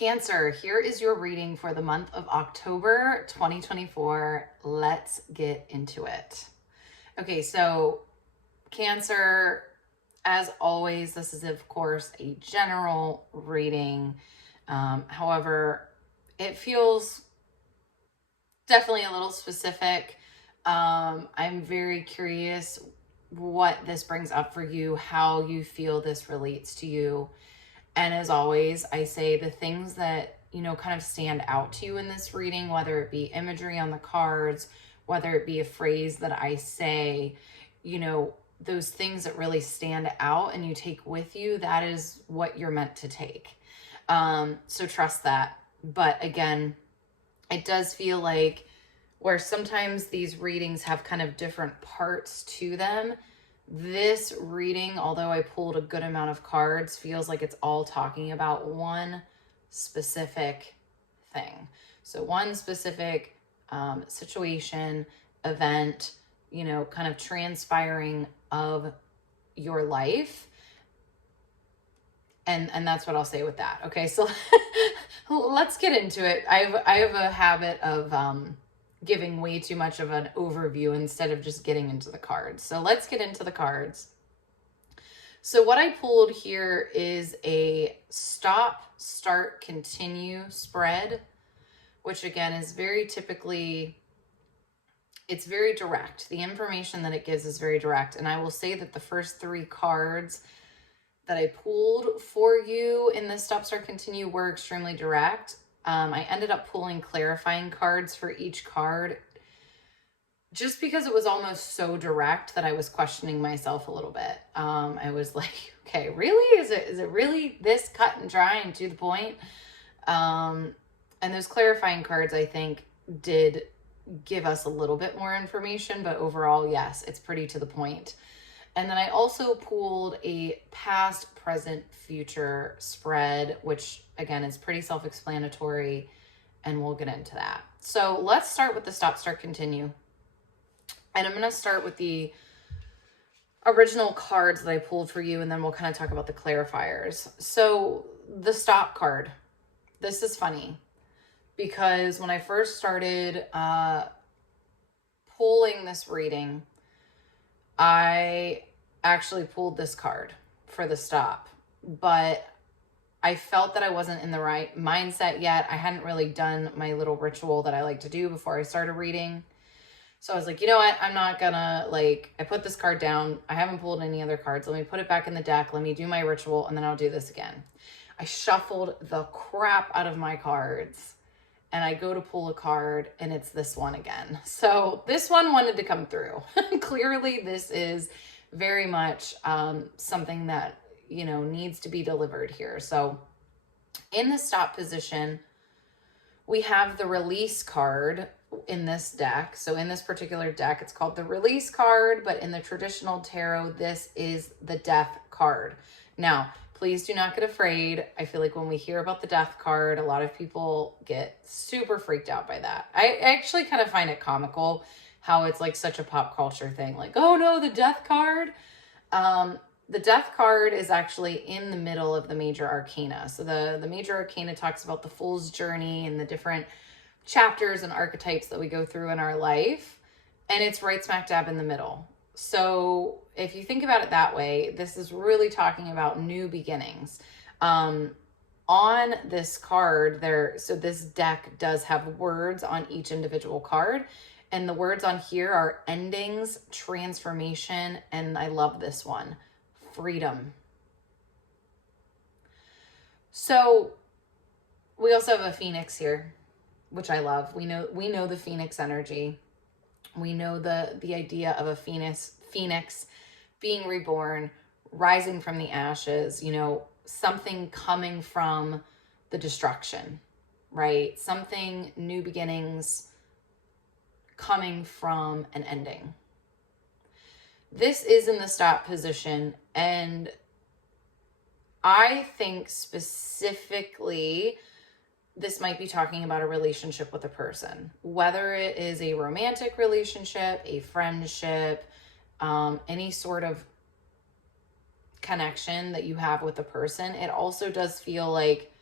Cancer, here is your reading for the month of October 2024. Let's get into it. Okay, so Cancer, as always, this is, of course, a general reading. However, it feels definitely a little specific. I'm very curious what this brings up for you, how you feel this relates to you. And as always, I say the things that, kind of stand out to you in this reading, whether it be imagery on the cards, whether it be a phrase that I say, those things that really stand out and you take with you, that is what you're meant to take. So trust that. But again, it does feel like where sometimes these readings have kind of different parts to them, this reading, although I pulled a good amount of cards, feels like it's all talking about one specific thing. So one specific situation, event, kind of transpiring of your life. And that's what I'll say with that. Okay, so let's get into it. I have a habit of giving way too much of an overview instead of just getting into the cards. So let's get into the cards. So what I pulled here is a stop, start, continue spread, which again is very typically, it's very direct. The information that it gives is very direct. And I will say that the first three cards that I pulled for you in this stop, start, continue were extremely direct. I ended up pulling clarifying cards for each card just because it was almost so direct that I was questioning myself a little bit. I was like, okay, really? Is it really this cut and dry and to the point? And those clarifying cards, I think, did give us a little bit more information, but overall, yes, it's pretty to the point. And then I also pulled a past, present, future spread, which again is pretty self-explanatory, and we'll get into that. So let's start with the stop, start, continue. And I'm going to start with the original cards that I pulled for you, and then we'll kind of talk about the clarifiers. So the stop card, this is funny because when I first started pulling this reading, I actually pulled this card for the stop, but I felt that I wasn't in the right mindset yet. I hadn't really done my little ritual that I like to do before I start a reading. So I was like, you know what? I'm not gonna, I put this card down. I haven't pulled any other cards. Let me put it back in the deck. Let me do my ritual, and then I'll do this again. I shuffled the crap out of my cards, and I go to pull a card, and it's this one again. So this one wanted to come through. Clearly, this is very much something that, needs to be delivered here. So in the stop position, we have the release card in this deck. So in this particular deck, it's called the release card, but in the traditional tarot, this is the death card. Now, please do not get afraid. I feel like when we hear about the death card, a lot of people get super freaked out by that. I actually kind of find it comical how it's like such a pop culture thing. Like, oh no, the death card. The death card is actually in the middle of the major arcana. So the major arcana talks about the fool's journey and the different chapters and archetypes that we go through in our life. And it's right smack dab in the middle. So if you think about it that way, this is really talking about new beginnings. On this card so this deck does have words on each individual card. And the words on here are endings, transformation, and I love this one, freedom. So we also have a phoenix here, which I love. We know the phoenix energy. We know the idea of a phoenix being reborn, rising from the ashes, something coming from the destruction, right? Something, new beginnings coming from an ending. This is in the stop position, and I think specifically this might be talking about a relationship with a person, whether it is a romantic relationship, a friendship, any sort of connection that you have with a person. It also does feel like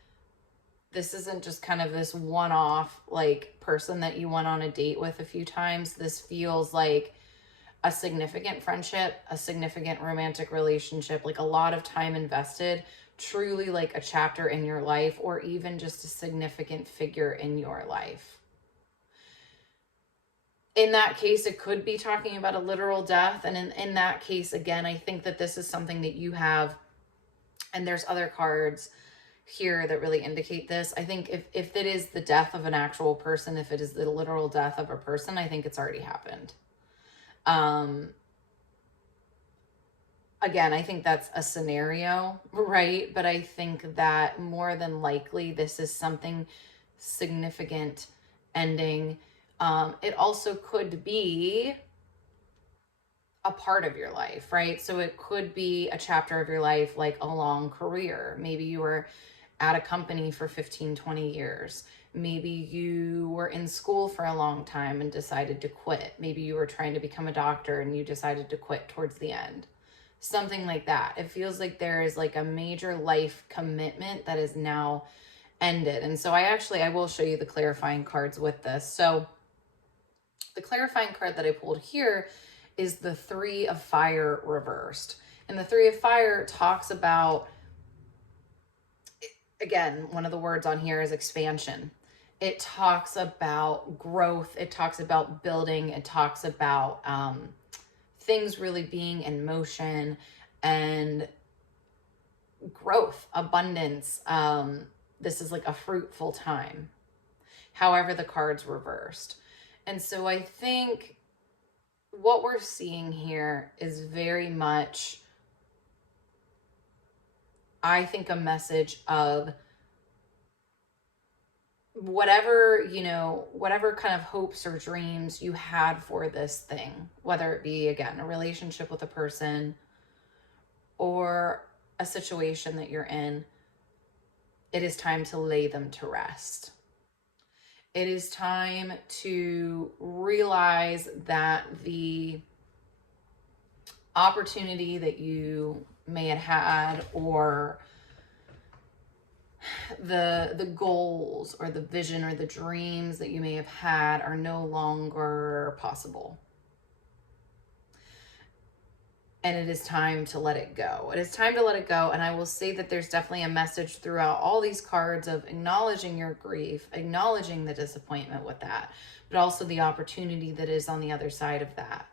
This isn't just kind of this one-off like person that you went on a date with a few times. This feels like a significant friendship, a significant romantic relationship, like a lot of time invested, truly like a chapter in your life, or even just a significant figure in your life. In that case, it could be talking about a literal death. And in that case, again, I think that this is something that you have, and there's other cards here that really indicate this. I think if it is the death of an actual person, if it is the literal death of a person, I think it's already happened. Again, I think that's a scenario, right? But I think that more than likely, this is something significant ending. It also could be a part of your life, right? So it could be a chapter of your life, like a long career. Maybe you were at a company for 15, 20 years. Maybe you were in school for a long time and decided to quit. Maybe you were trying to become a doctor and you decided to quit towards the end. Something like that. It feels like there is like a major life commitment that is now ended. And so I will show you the clarifying cards with this. So the clarifying card that I pulled here is the Three of Fire reversed. And the Three of Fire talks about, again, one of the words on here is expansion. It talks about growth. It talks about building. It talks about things really being in motion and growth, abundance. This is like a fruitful time. However, the card's reversed. And so I think what we're seeing here is very much, I think, a message of whatever, whatever kind of hopes or dreams you had for this thing, whether it be, again, a relationship with a person or a situation that you're in, it is time to lay them to rest. It is time to realize that the opportunity that you may have had, or the goals or the vision or the dreams that you may have had, are no longer possible. And it is time to let it go. It is time to let it go. And I will say that there's definitely a message throughout all these cards of acknowledging your grief, acknowledging the disappointment with that, but also the opportunity that is on the other side of that.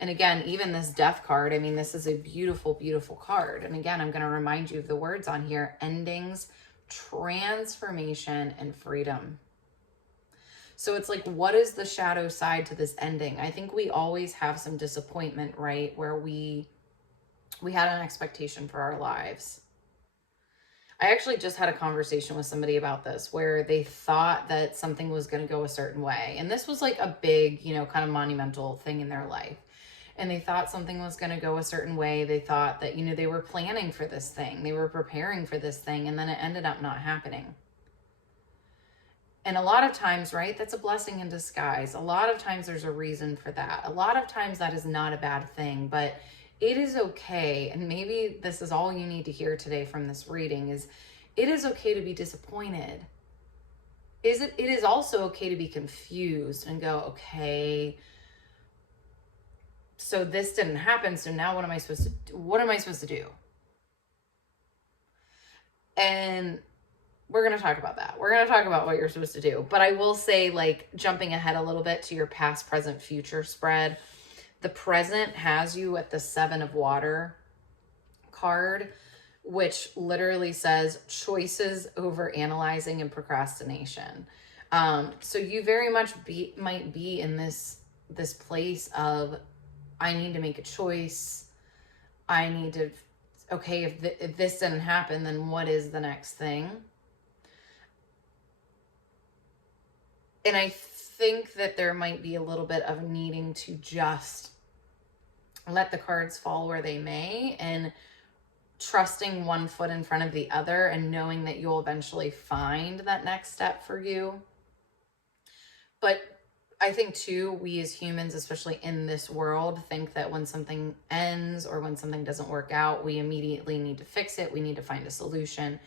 And again, even this death card, I mean, this is a beautiful, beautiful card. And again, I'm going to remind you of the words on here: endings, transformation, and freedom. So it's like, what is the shadow side to this ending? I think we always have some disappointment, right? Where we had an expectation for our lives. I actually just had a conversation with somebody about this, where they thought that something was going to go a certain way. And this was like a big, kind of monumental thing in their life. And they thought something was going to go a certain way. They thought that, they were planning for this thing. They were preparing for this thing. And then it ended up not happening. And a lot of times, right, that's a blessing in disguise. A lot of times there's a reason for that. A lot of times that is not a bad thing, but it is okay. And maybe this is all you need to hear today from this reading is, it is okay to be disappointed. It is also okay to be confused and go, okay, so this didn't happen. So now what am I supposed to do? And we're going to talk about that. We're going to talk about what you're supposed to do. But I will say, like, jumping ahead a little bit to your past, present, future spread, the present has you at the Seven of Water card, which literally says choices over analyzing and procrastination. So you very much might be in this place of, I need to make a choice. I need to, okay, if this didn't happen, then what is the next thing? And I think that there might be a little bit of needing to just let the cards fall where they may, and trusting one foot in front of the other, and knowing that you'll eventually find that next step for you. But I think too, we as humans, especially in this world, think that when something ends or when something doesn't work out, we immediately need to fix it. We need to find a solution.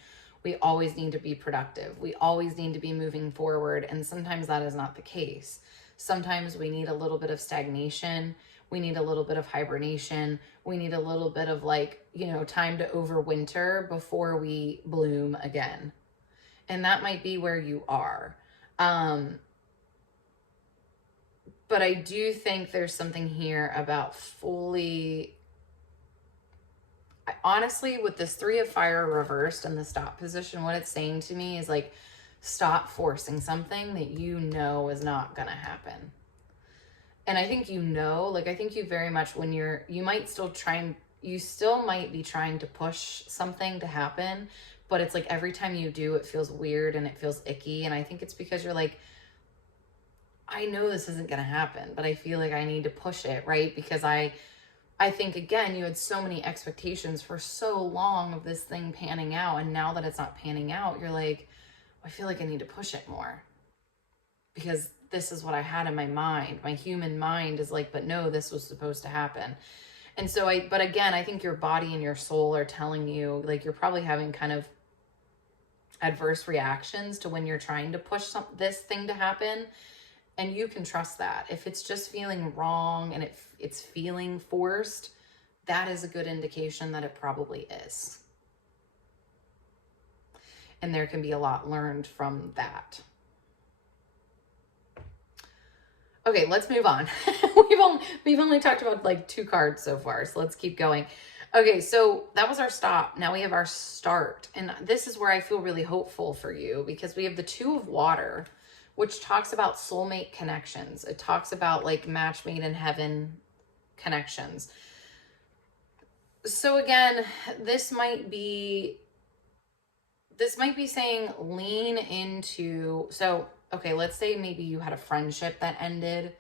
We always need to be productive. We always need to be moving forward. And sometimes that is not the case. Sometimes we need a little bit of stagnation. We need a little bit of hibernation. We need a little bit of time to overwinter before we bloom again. And that might be where you are. But I do think there's something here about honestly, with this 3 of Fire reversed in the stop position, what it's saying to me is like, stop forcing something that you know is not going to happen. And I think I think you very much, when you still might be trying to push something to happen, but it's like every time you do, it feels weird and it feels icky. And I think it's because you're like, I know this isn't going to happen, but I feel like I need to push it, right? Because I think, again, you had so many expectations for so long of this thing panning out. And now that it's not panning out, you're like, I feel like I need to push it more because this is what I had in my mind. My human mind is like, but no, this was supposed to happen. And so but again, I think your body and your soul are telling you, like, you're probably having kind of adverse reactions to when you're trying to push this thing to happen. And you can trust that. If it's just feeling wrong and it's feeling forced, that is a good indication that it probably is. And there can be a lot learned from that. Okay, let's move on. we've only talked about like 2 cards so far, so let's keep going. Okay, so that was our stop. Now we have our start. And this is where I feel really hopeful for you, because we have the 2 of Water, which talks about soulmate connections. It talks about like match made in heaven connections. So again, this might be saying lean into, okay, let's say maybe you had a friendship that ended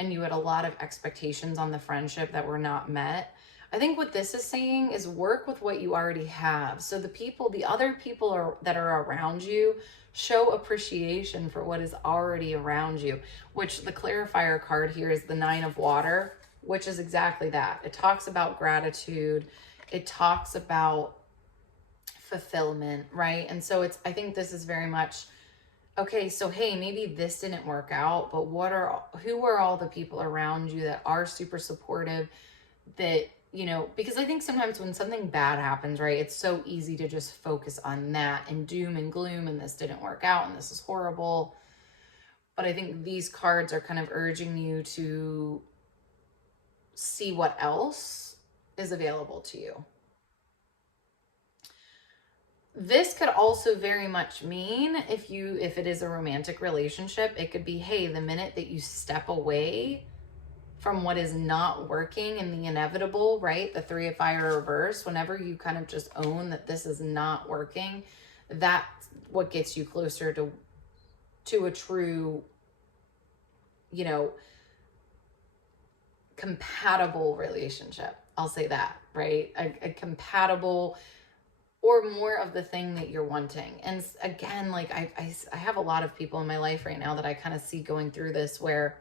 and you had a lot of expectations on the friendship that were not met. I think what this is saying is work with what you already have. So the other people that are around you, show appreciation for what is already around you, which the clarifier card here is the 9 of Water, which is exactly that. It talks about gratitude. It talks about fulfillment, right? And so I think this is very much, okay, so hey, maybe this didn't work out, but who are all the people around you that are super supportive, that, because I think sometimes when something bad happens, right, it's so easy to just focus on that and doom and gloom, and this didn't work out and this is horrible. But I think these cards are kind of urging you to see what else is available to you. This could also very much mean, if it is a romantic relationship, it could be, hey, the minute that you step away from what is not working and the inevitable, right? The 3 of Fire reverse, whenever you kind of just own that this is not working, that's what gets you closer to a true, compatible relationship. I'll say that, right? A compatible, or more of the thing that you're wanting. And again, like I have a lot of people in my life right now that I kind of see going through this, where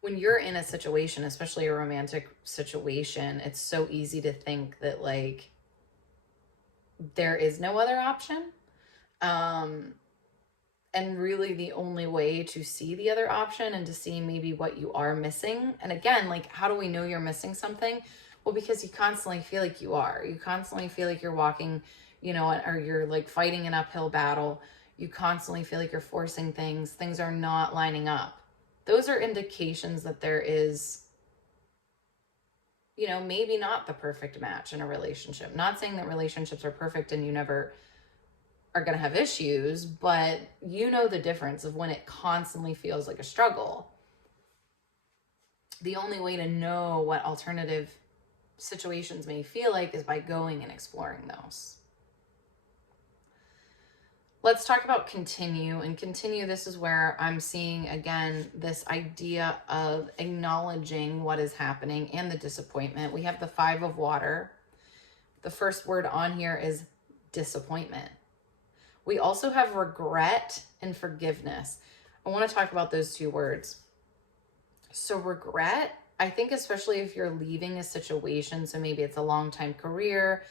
when you're in a situation, especially a romantic situation, it's so easy to think that like there is no other option. And really the only way to see the other option and to see maybe what you are missing. And again, like, how do we know you're missing something? Well, because you constantly feel like you are. You constantly feel like you're walking, or you're like fighting an uphill battle. You constantly feel like you're forcing things. Things are not lining up. Those are indications that there is, maybe not the perfect match in a relationship. Not saying that relationships are perfect and you never are going to have issues, but the difference of when it constantly feels like a struggle. The only way to know what alternative situations may feel like is by going and exploring those. Let's talk about continue. And continue, this is where I'm seeing, again, this idea of acknowledging what is happening and the disappointment. We have the 5 of Water. The first word on here is disappointment. We also have regret and forgiveness. I want to talk about those 2 words. So regret, I think especially if you're leaving a situation, so maybe it's a long time career,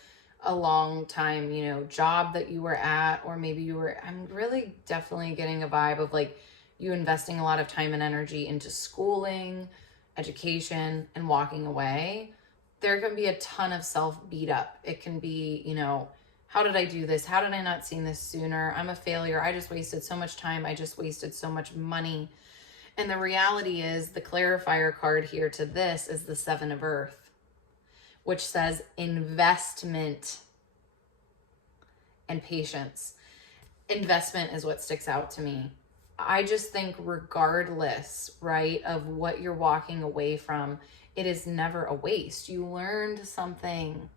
a long time, you know, job that you were at, or maybe I'm really definitely getting a vibe of like you investing a lot of time and energy into schooling, education, and walking away. There can be a ton of self beat up. It can be, you know, how did I do this? How did I not see this sooner? I'm a failure. I just wasted so much time. I just wasted so much money. And the reality is, the clarifier card here to this is the Seven of Earth, which says investment and patience. Investment is what sticks out to me. I just think regardless, right, of what you're walking away from, it is never a waste. You learned something.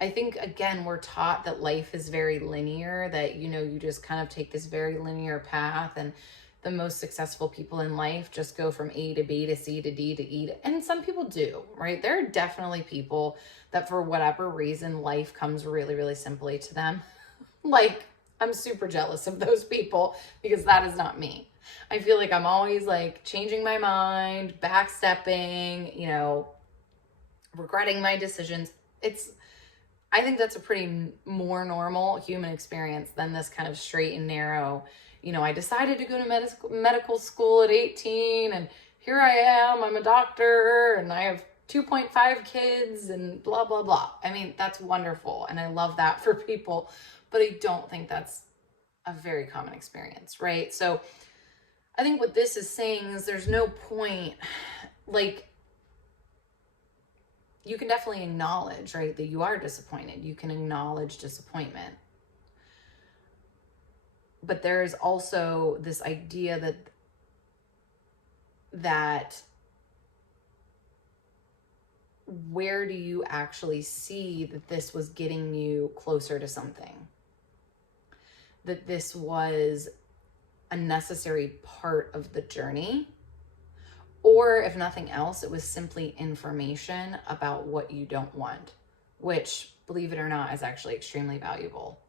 I think, again, we're taught that life is very linear, that, you know, you just kind of take this very linear path, and the most successful people in life just go from A to B to C to D to E to, and some people do, right? There are definitely people that for whatever reason, life comes really, really simply to them. Like, I'm super jealous of those people because that is not me. I feel like I'm always like changing my mind, backstepping, you know, regretting my decisions. I think that's a pretty more normal human experience than this kind of straight and narrow, you know, I decided to go to medical school at 18 and here I am, I'm a doctor and I have 2.5 kids and blah, blah, blah. I mean, that's wonderful. And I love that for people, but I don't think that's a very common experience, right? So I think what this is saying is there's no point, like, you can definitely acknowledge, right, that you are disappointed. You can acknowledge disappointment. But there is also this idea that where do you actually see that this was getting you closer to something? That this was a necessary part of the journey? Or if nothing else, it was simply information about what you don't want, which, believe it or not, is actually extremely valuable.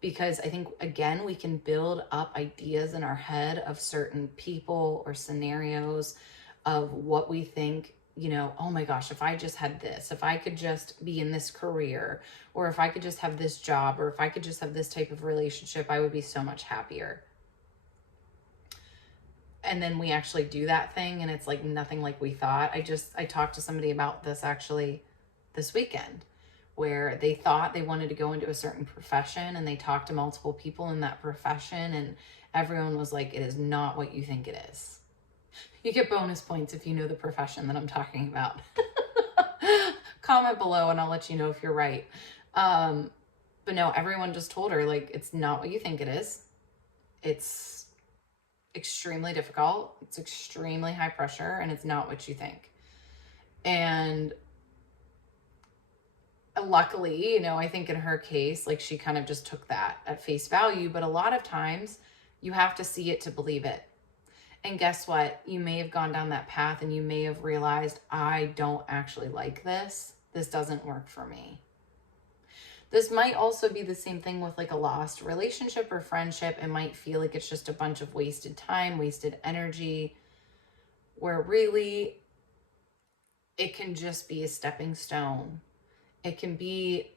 Because I think, again, we can build up ideas in our head of certain people or scenarios of what we think, you know, oh my gosh, if I just had this, if I could just be in this career, or if I could just have this job, or if I could just have this type of relationship, I would be so much happier. And then we actually do that thing and it's like nothing like we thought. I talked to somebody about this actually this weekend, where they thought they wanted to go into a certain profession and they talked to multiple people in that profession and everyone was like, it is not what you think it is. You get bonus points if you know the profession that I'm talking about. Comment below and I'll let you know if you're right. But no, everyone just told her, like, it's not what you think it is. It's extremely difficult. It's extremely high pressure and it's not what you think. And luckily, you know, I think in her case, like, she kind of just took that at face value, but a lot of times you have to see it to believe it. And guess what? You may have gone down that path and you may have realized, I don't actually like this. This doesn't work for me. This might also be the same thing with like a lost relationship or friendship. It might feel like it's just a bunch of wasted time, wasted energy, where really it can just be a stepping stone. It can be,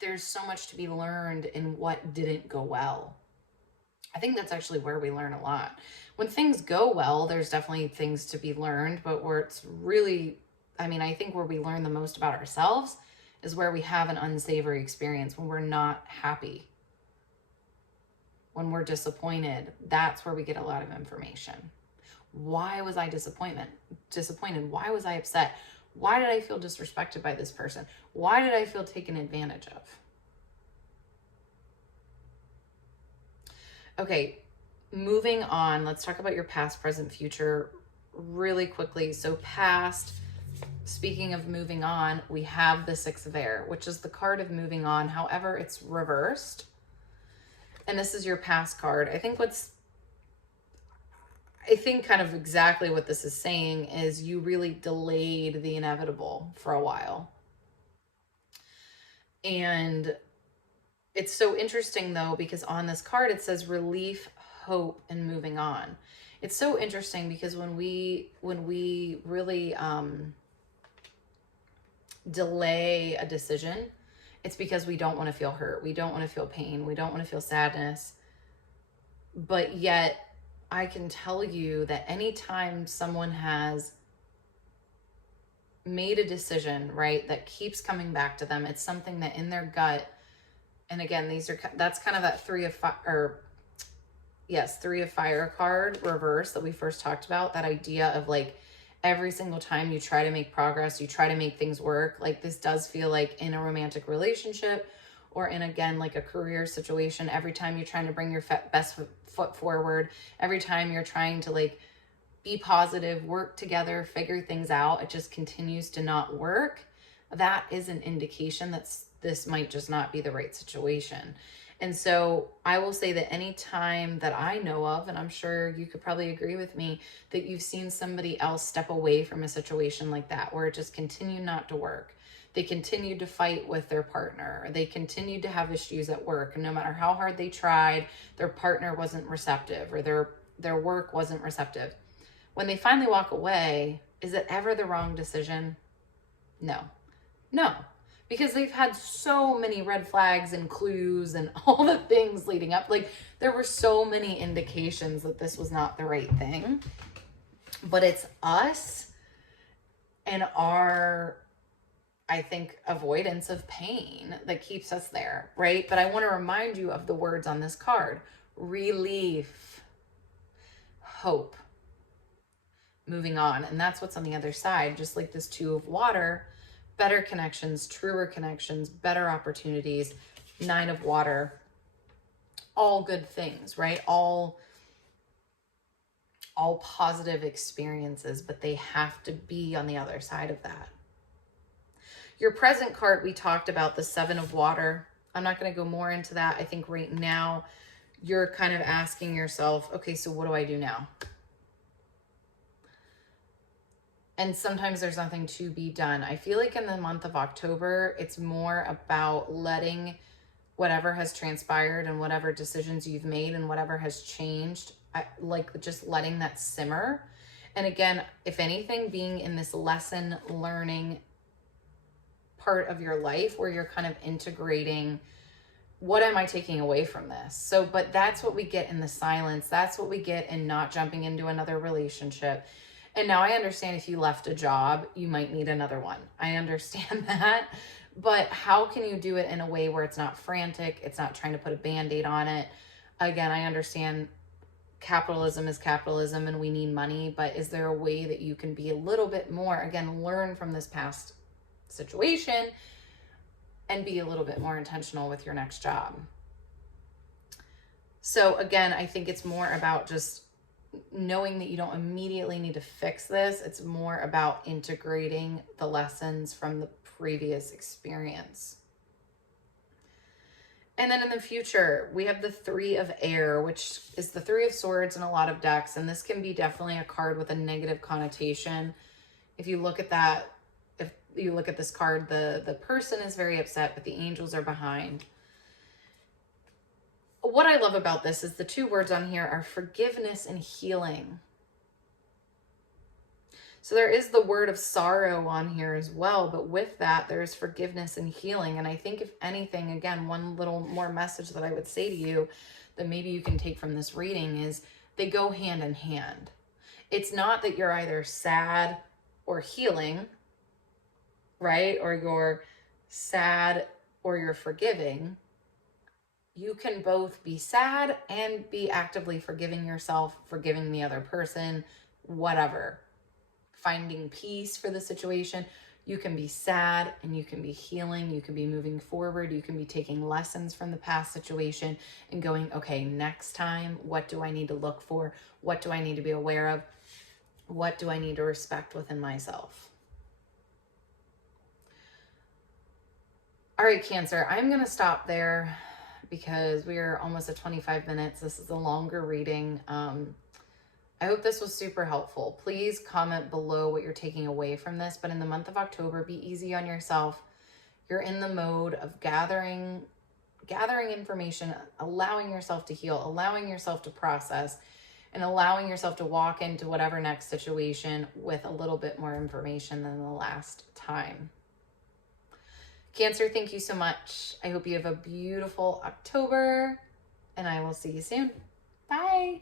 there's so much to be learned in what didn't go well. I think that's actually where we learn a lot. When things go well, there's definitely things to be learned, but where it's really, I mean, I think where we learn the most about ourselves is where we have an unsavory experience, when we're not happy, when we're disappointed. That's where we get a lot of information. Why was I disappointed? Why was I upset? Why did I feel disrespected by this person? Why did I feel taken advantage of? Okay, moving on. Let's talk about your past, present, future really quickly. So past, speaking of moving on, we have the Six of Air, which is the card of moving on. However, it's reversed. And this is your past card. I think kind of exactly what this is saying is you really delayed the inevitable for a while. And it's so interesting though, because on this card, it says relief, hope, and moving on. It's so interesting because when we really, delay a decision, it's because we don't want to feel hurt. We don't want to feel pain. We don't want to feel sadness. But yet, I can tell you that anytime someone has made a decision, right, that keeps coming back to them, it's something that in their gut, and again, that's kind of that three of fire card reverse that we first talked about, that idea of like every single time you try to make progress, you try to make things work, like this does feel like in a romantic relationship or in, again, like a career situation, every time you're trying to bring your best foot forward, every time you're trying to like be positive, work together, figure things out, it just continues to not work. That is an indication that this might just not be the right situation. And so I will say that any time that I know of, and I'm sure you could probably agree with me, that you've seen somebody else step away from a situation like that, where it just continued not to work. They continued to fight with their partner. They continued to have issues at work. And no matter how hard they tried, their partner wasn't receptive, or their work wasn't receptive. When they finally walk away, is it ever the wrong decision? No. Because they've had so many red flags and clues and all the things leading up. Like, there were so many indications that this was not the right thing. But it's us and our, I think, avoidance of pain that keeps us there, right? But I want to remind you of the words on this card: relief, hope, moving on. And that's what's on the other side. Just like this Two of Water, better connections, truer connections, better opportunities. Nine of Water, all good things, right? All positive experiences, but they have to be on the other side of that. Your present card, we talked about the Seven of Water. I'm not going to go more into that. I think right now you're kind of asking yourself, okay, so what do I do now? And sometimes there's nothing to be done. I feel like in the month of October, it's more about letting whatever has transpired and whatever decisions you've made and whatever has changed, like just letting that simmer. And again, if anything, being in this lesson learning part of your life where you're kind of integrating, what am I taking away from this? So, but that's what we get in the silence. That's what we get in not jumping into another relationship. And now I understand if you left a job, you might need another one. I understand that. But how can you do it in a way where it's not frantic? It's not trying to put a Band-Aid on it. Again, I understand capitalism is capitalism and we need money, but is there a way that you can be a little bit more, again, learn from this past situation and be a little bit more intentional with your next job? So again, I think it's more about just knowing that you don't immediately need to fix this. It's more about integrating the lessons from the previous experience. And then in the future, we have the Three of Air, which is the Three of Swords in a lot of decks. And this can be definitely a card with a negative connotation. If you look at that, if you look at this card, the person is very upset, but the angels are behind. What I love about this is the two words on here are forgiveness and healing. So there is the word of sorrow on here as well, but with that, there's forgiveness and healing. And I think if anything, again, one little more message that I would say to you that maybe you can take from this reading is they go hand in hand. It's not that you're either sad or healing, right? Or you're sad or you're forgiving. You can both be sad and be actively forgiving yourself, forgiving the other person, whatever. Finding peace for the situation. You can be sad and you can be healing. You can be moving forward. You can be taking lessons from the past situation and going, okay, next time, what do I need to look for? What do I need to be aware of? What do I need to respect within myself? All right, Cancer, I'm going to stop there because we are almost at 25 minutes. This is a longer reading. I hope this was super helpful. Please comment below what you're taking away from this. But in the month of October, be easy on yourself. You're in the mode of gathering information, allowing yourself to heal, allowing yourself to process, and allowing yourself to walk into whatever next situation with a little bit more information than the last time. Cancer, thank you so much. I hope you have a beautiful October, and I will see you soon. Bye.